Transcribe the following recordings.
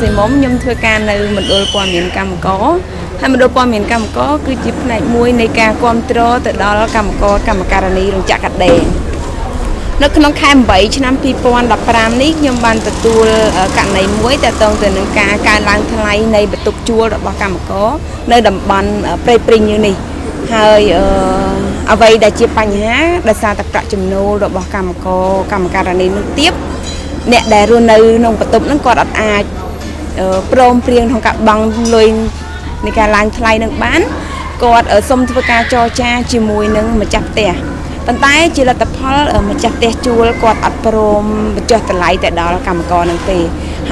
សិមុំខ្ញុំធ្វើការនៅមណ្ឌលព័ត៌មានកម្មករហើយមណ្ឌលព័ត៌មានកម្មករគឺជាផ្នែកមួយនៃការគ្រប់គ្រងទៅដល់កម្មករកម្មការិនីរោងចក្រកាត់ដេរនៅក្នុងខែ8ឆ្នាំ2015នេះខ្ញុំបានទទួលករណីមួយទាក់ទងទៅនឹងការកើនឡើងថ្លៃនៃបន្ទប់ជួលរបស់កម្មករនៅតំបន់ព្រៃព្រីងនេះហើយអ្វីដែលជាបញ្ហាដោយសារតែប្រាក់ចំណូលរបស់កម្មករកម្មការិនីនោះទៀតអ្នកដែលរស់នៅក្នុងបន្ទប់ហ្នឹងគាត់អត់អាចព្រមព្រៀងក្នុងការបង់លុយនៃការឡើងថ្លៃនឹងបានគាត់សុំធ្វើការចរចាជាមួយនឹងម្ចាស់ផ្ទះប៉ុន្តែជាលទ្ធផលម្ចាស់ផ្ទះជួលគាត់អត់ព្រមបញ្ចុះតម្លៃទៅដល់កម្មករនឹងទេ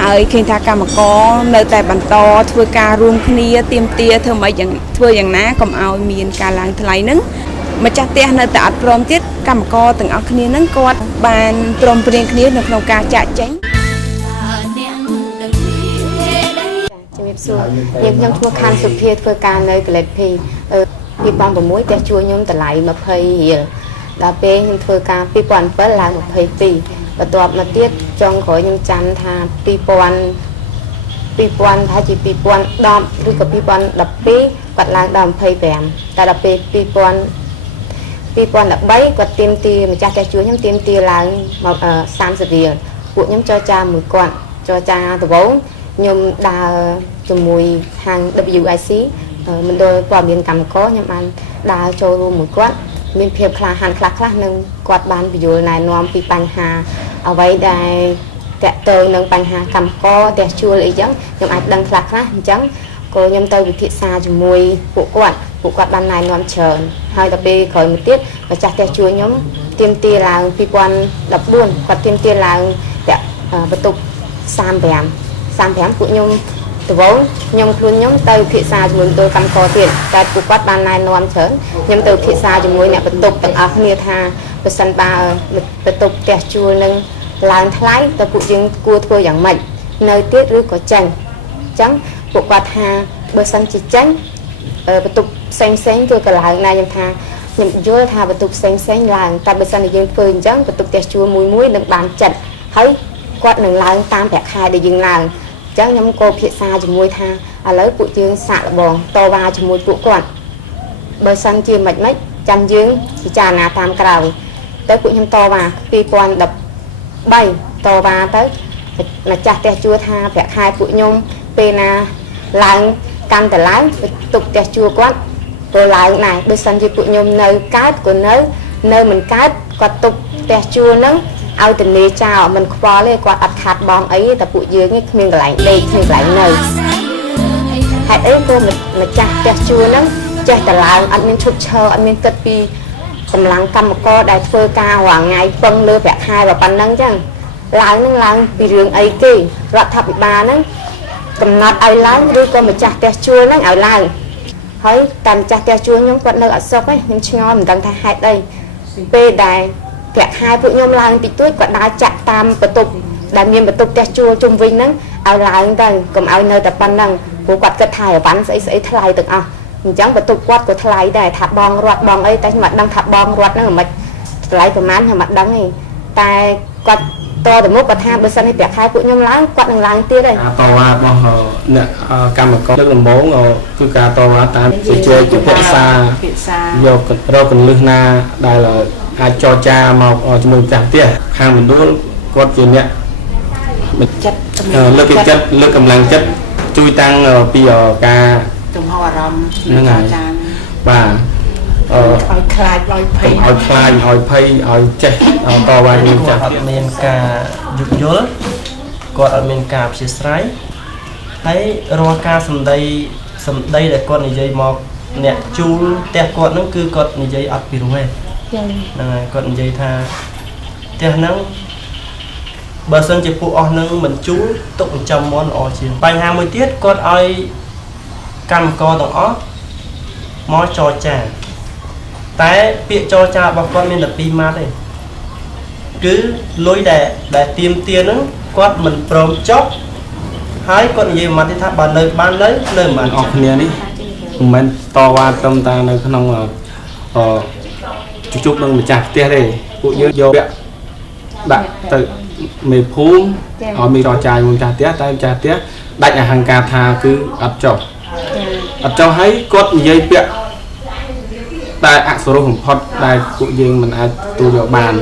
ហើយឃើញថាកម្មករនៅតែបន្តធ្វើការរួមគ្នាទាមទារធ្វើម៉េចយ៉ាងធ្វើយ៉ាងណាកុំឲ្យមានការឡើងថ្លៃនឹងម្ចាស់ផ្ទះនៅតែអត់ព្រមទៀតកម្មករទាំងអស់គ្នានឹងគាត់បានព្រមព្រៀងគ្នានៅក្នុងការចាក់ចេញជំរាបសួរខ្ញុំឈ្មោះខាន់សុភាធ្វើការនៅ Glet P 2006ផ្ទះជួលខ្ញុំតម្លៃ20រៀលដល់ពេលខ្ញុំធ្វើការ2007ឡើង22បន្ទាប់មកទៀតចុងក្រោយខ្ញុំចាំថា2000ថាជា2010ឬក៏2012គាត់ឡើងដល់25តែដល់ពេល2013គាត់ទាមទារម្ចាស់ផ្ទះជួលខ្ញុំទាមទារឡើងមក30រៀលពួកខ្ញុំចរចាមួយគាត់ចរចាដំបូងខ្ញុំដើរជាមួយខាង WIC មណ្ឌលព័ត៌មានកម្មករខ្ញុំបានដើរចូលរួមមួយគាត់មានភាពក្លាហានខ្លះនឹងគាត់បានពន្យល់ណែនាំពីបញ្ហាអ្វីដែលតកតងនឹងបញ្ហាកម្មករផ្ទះជួលអីចឹងខ្ញុំអាចដឹងខ្លះអញ្ចឹងក៏ខ្ញុំទៅវិភាសាជាមួយពួកគាត់បានណែនាំច្រើនហើយដល់ពេលក្រោយមកទៀតម្ចាស់ផ្ទះជួលខ្ញុំទាមទារឡើង2014គាត់ទាមទារឡើងបន្ទប់35ពួកខ្ញុំដំបូងខ្ញុំខ្លួនខ្ញុំទៅពិភាក្សាជាមួយមណ្ឌលកម្មករទៀតតែពួកគាត់បានណែនាំច្រើនខ្ញុំទៅពិភាក្សាជាមួយអ្នកបន្ទប់ទាំងអស់គ្នាថាប្រសិនបើបន្ទប់ផ្ទះជួលនឹងឡើងថ្លៃតើពួកយើងគួរធ្វើយ៉ាងម៉េចនៅទៀតឬក៏ចេញអញ្ចឹងពួកគាត់ថាបើសិនជាចេញបន្ទប់ផ្សេងគឺក៏ឡើងដែរខ្ញុំថាខ្ញុំយល់ថាបន្ទប់ផ្សេងឡើងតែបើសិនជាយើងធ្វើអញ្ចឹងបន្ទប់ផ្ទះជួលមួយនឹងបានចិត្តហើយគាត់នឹងឡើងតាមប្រាក់ខែដែលយើងឡើងអញ្ចឹងខ្ញុំក៏ពិភាក្សាជាមួយថាឥឡូវពួកយើងសាកល្បងតវ៉ាជាមួយពួកគាត់បើសិនជាមិនចាំយើងពិចារណាតាមក្រោយទៅពួកខ្ញុំតវ៉ា2013តវ៉ាទៅម្ចាស់ផ្ទះជួលថាប្រាក់ខែពួកខ្ញុំពេលណាឡើងកាន់តែឡើងទុកផ្ទះជួលគាត់ក៏ឡើងដែរបើសិនជាពួកខ្ញុំនៅកើតក៏នៅមិនកើតគាត់ទុកផ្ទះជួលហ្នឹងឲ្យទនីចោលមិនខ្វល់ទេគាត់អត់ខាត់បងអីតែពួកយើងនេះគ្មានកន្លែងដេកគ្មានកន្លែងនៅហេតុអីក៏ម្ចាស់ផ្ទះជួលហ្នឹងចេះតែឡើងអត់មានឈប់ឈរអត់មានគិតពីកម្លាំងកម្មករដែលធ្វើការរាល់ថ្ងៃពឹងលើប្រាក់ខែប៉ុណ្ណឹងចឹងឡើងពីរឿងអីគេរដ្ឋាភិបាលហ្នឹងកំណត់ឲ្យឡើងឬក៏ម្ចាស់ផ្ទះជួលហ្នឹងឲ្យឡើងហើយតែម្ចាស់ផ្ទះជួលខ្ញុំគាត់នៅអត់សុខទេខ្ញុំឆ្ងល់មិនដឹងថាហេតុអីពេលដែលប្រាក់ខែពួកខ្ញុំឡើងតិចតួចគាត់ដើរចាក់តាមបន្ទប់ដែលមានបន្ទប់ផ្ទះជួលជុំវិញហ្នឹងឲ្យឡើងទៅកុំឲ្យនៅតែប៉ុណ្ណឹងព្រោះគាត់គិតថាអីវ៉ាន់ស្អីថ្លៃទាំងអស់អញ្ចឹងបន្ទប់គាត់ក៏ថ្លៃដែរថាបងរត់បងអីតែខ្ញុំអត់ដឹងថាបងរត់ហ្នឹងមិនថ្លៃប្រហែលខ្ញុំអត់ដឹងទេតែគាត់តទៅមុខគាត់ថាបើសិនជាប្រាក់ខែពួកខ្ញុំឡើងគាត់នឹងឡើងទៀតហើយតវ៉ារបស់អ្នកកម្មករលើកដំបូងគឺការតវ៉ាតាមជាពិភាក្សាយករកកន្លឹះណាដែលអាចចរចាមកជាមួយម្ចាស់ផ្ទះខាងមណ្ឌលគាត់ជាអ្នកលើកចិត្តលើកកម្លាំងចិត្តជួយតាំងពីការចំហអារម្មណ៍ហ្នឹងហើយបាទឲ្យខ្លាចឲ្យភ័យឲ្យចេះតវ៉ានឹងចាស់អត់មានការយុទ្ធយល់គាត់អត់មានការព្យាស្រ័យហើយរាល់ការសម្ដីដែលគាត់និយាយមកអ្នកជួលផ្ទះគាត់ហ្នឹងគឺគាត់និយាយអត់ពីរោះទេហ្នឹងហើយគាត់និយាយថាផ្ទះហ្នឹងបើសិនជាពួកអស់ហ្នឹងមិនជួលទុកចិញ្ចឹមមន់ល្អជាងបញ្ហាមួយទៀតគាត់ឲ្យកម្មករទាំងអស់មកចរចាតែពាក្យចរចារបស់គាត់មានតែ2ម៉ាត់ទេគឺលុយដែលទៀមទាហ្នឹងគាត់មិនព្រមចុះហើយគាត់និយាយមួយម៉ាត់ទៀតថាបើនៅបាននៅមិនអស់គ្នានេះមិនមែនតវ៉ាត្រឹមតែនៅក្នុងជួបនឹងម្ចាស់ផ្ទះទេពួកយើងយកដាក់ទៅមេភូមិឲ្យមានចរចាជាមួយម្ចាស់ផ្ទះតែម្ចាស់ផ្ទះ ដាច់អហង្ការថាគឺអត់ចុះឲ្យគាត់និយាយពាក្យតែអក្សរបំផុតដែលពួកយើងមិនអាចទទួលយកបាន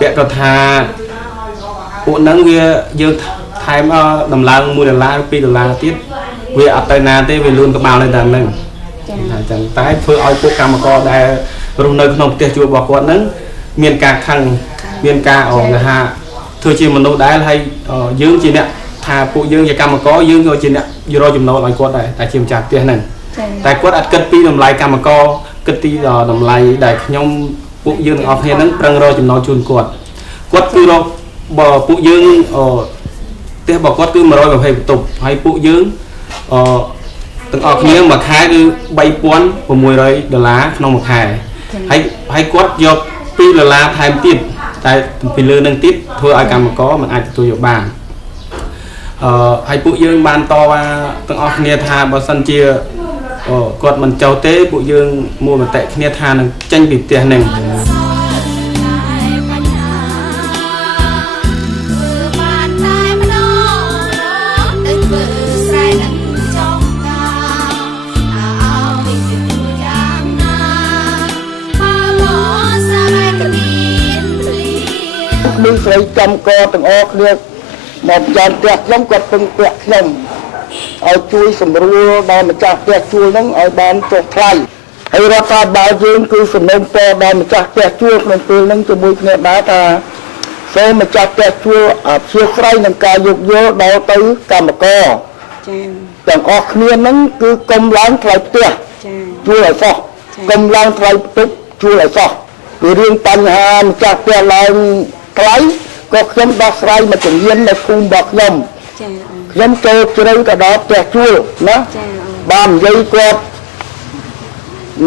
ពាក្យគាត់ថាពួកហ្នឹងវាយើងថែមតម្លើង$1 ឬ$2ទៀតវាអត់ទៅណាទេវាលូនក្បាលនៅតាមហ្នឹងអញ្ចឹងតែធ្វើឲ្យពួកកម្មករដែលរស់នៅក្នុងផ្ទះជួលរបស់គាត់ហ្នឹងមានការខឹងមានការគេថាធ្វើជាមនុស្សដែរហើយយើងជាអ្នកថាពួកយើងជាកម្មករយើងក៏ជាអ្នករកចំណូលឲ្យគាត់ដែរតែជាម្ចាស់ផ្ទះហ្នឹងតែគាត់អត់គិតពីតម្លៃកម្មករគិតពីតម្លៃដែលខ្ញុំពួកយើងទាំងអស់គ្នាហ្នឹងប្រឹងរកចំណូលជូនគាត់គឺរកពួកយើងផ្ទះរបស់គាត់គឺ120បន្ទប់ហើយពួកយើងទាំងអស់គ្នាមួយខែគឺ$3,600ក្នុងមួយខែហើយគាត់យក$2ថែមទៀតតែពីលើនឹងទៀតធ្វើឲ្យកម្មករមិនអាចទទួលយកបានហើយពួកយើងបានតវ៉ាទាំងអស់គ្នាថាបើសិនជាគាត់មិនចោលទេពួកយើងមូលមតិគ្នាថានឹងចេញពីផ្ទះហ្នឹងមានស្រីកម្មករទាំងអស់គ្នាមកចាំផ្ទះខ្ញុំគាត់ពឹងពាក់ខ្ញុំឲ្យជួយសម្រួលដល់ម្ចាស់ផ្ទះជួលហ្នឹងឲ្យបានចុះថ្លៃហើយរដ្ឋាភិបាលយើងគឺសំណូមពរដល់ម្ចាស់ផ្ទះជួលក្នុងពេលហ្នឹងជាមួយគ្នាដែរថាសូមម្ចាស់ផ្ទះជួលព្យាស្រ័យនឹងការយោគយល់ដល់ទៅកម្មករទាំងអស់គ្នាហ្នឹងគឺកុំឡើងថ្លៃផ្ទះជួលឲ្យសោះកុំឡើងថ្លៃផ្ទះជួលឲ្យសោះពីរឿងបញ្ហាម្ចាស់ផ្ទះឡើងថ្លៃក៏ខ្ញុំដោះស្រាយមកជំនាញនៅភូមិរបស់ខ្ញុំខ្ញុំចូលជ្រៅទៅដល់ផ្ទះជួលណាបាននិយាយគាត់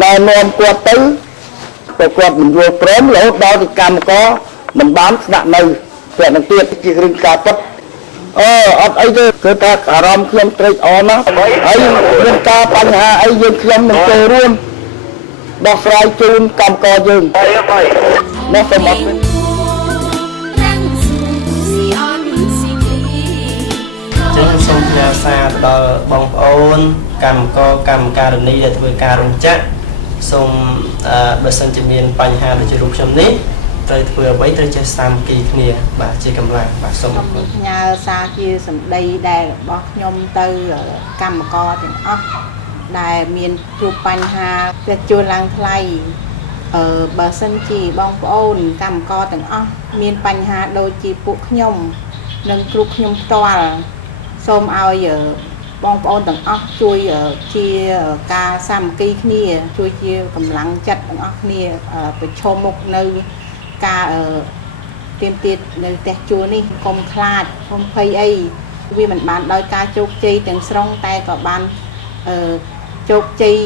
ណែនាំគាត់ទៅគាត់មិនយល់ព្រមរហូតដល់ទីកម្មករមិនបានស្នាក់នៅផ្ទះនឹងទៀតជារឿងការពិតអត់អីទេគឺថាអារម្មណ៍ខ្ញុំត្រេកអរណាស់ហើយមានការបញ្ហាអីយើងខ្ញុំនឹងចូលរួមដោះស្រាយជូនកម្មករយើងណាសូមអរគុណសូមផ្ញើសារដល់បងប្អូនកម្មករកម្មការិនីដែលធ្វើការរោងចក្រសូមបើសិនជាមានបញ្ហាដូចជារូបខ្ញុំនេះត្រូវធ្វើអ្វីត្រូវចេះសាមគ្គីគ្នាបាទជាកម្លាំងបាទសូមអរគុណផ្ញើសារជាសម្ដីដែលរបស់ខ្ញុំទៅកម្មករទាំងអស់ដែលមានជួបបញ្ហាផ្ទះជួលឡើងថ្លៃបើសិនជាបងប្អូនកម្មករទាំងអស់មានបញ្ហាដូចជាពួកខ្ញុំនិងគ្រូខ្ញុំផ្ទាល់សូមឲ្យបងប្អូនទាំងអស់ជួយជាការសាមគ្គីគ្នាជួយជាកម្លាំងចិត្តទាំងអស់គ្នាប្រឈមមុខនៅការទៀមទាត់នៅផ្ទះជួលនេះកុំខ្លាចកុំភ័យអីវាមិនបានដោយការជោគជ័យទាំងស្រុងតែក៏បានជោគជ័យ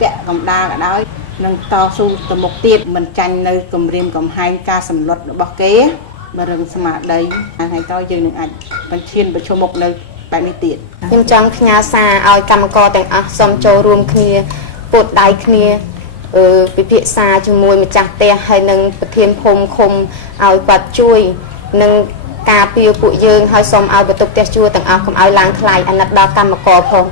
ពាក់កម្ដាលក៏ដោយនឹងតស៊ូទៅមុខទៀតមិនចាញ់នៅគម្រាមកំហែងការសម្លុតរបស់គេបើរឹងស្មារតីថ្ងៃក្រោយយើងនឹងអាចបញ្ឈានប្រឈមមុខនៅបែបនេះទៀតខ្ញុំចង់ផ្ញើសារឲ្យកម្មករទាំងអស់សូមចូលរួមគ្នាពុតដៃគ្នាពិភាក្សាជាមួយម្ចាស់ផ្ទះហើយនិងប្រធានភូមិឃុំឲ្យគាត់ជួយនឹងការពារពួកយើងហើយសូមឲ្យបន្ទប់ផ្ទះជួលទាំងអស់កុំឲ្យឡើងថ្លៃអាណិតដល់កម្មករផង